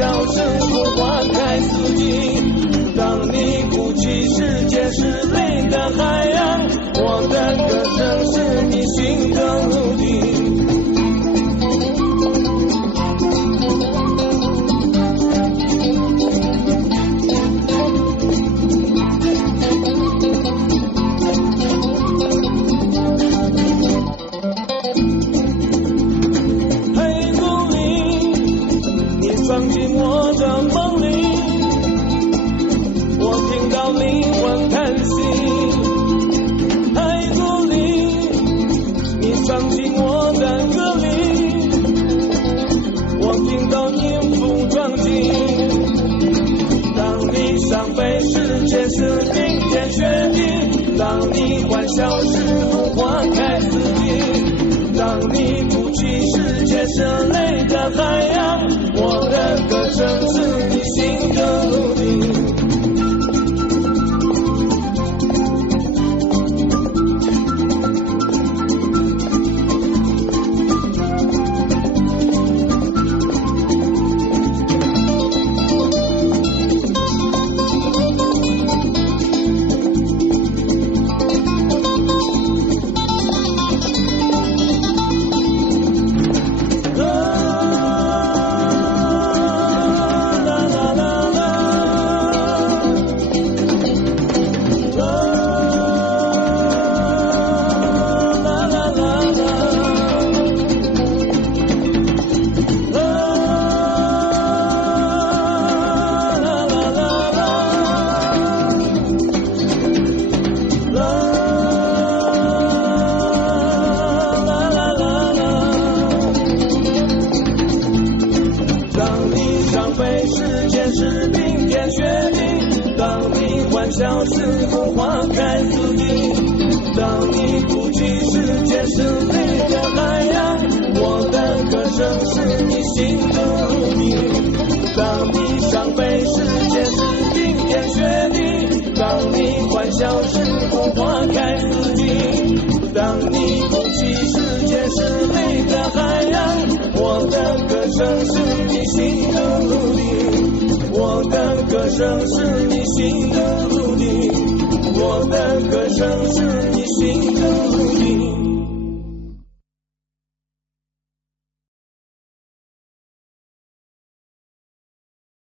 笑声中花开四季。当你哭泣，世界是泪的海洋，我的歌声是你心的陆地。闯进我的梦里，我听到灵魂叹息。太鼓里，你闯进我的歌里，我听到音符撞击。当你伤悲，世界是冰天雪地；当你欢笑时，花开四季。当你哭泣，世界是泪的海洋，我的歌声是你心的陆地。是冰天雪地，当你欢笑时空花开四季。当你哭泣，世界是泪的海洋，我的歌声是你心的陆地。当你伤悲，世界是冰天雪地，当你欢笑时空花开四季。当你哭泣，世界是泪的海洋，我的歌声是你心的陆地。我的歌声是你心的陆地，我的歌声是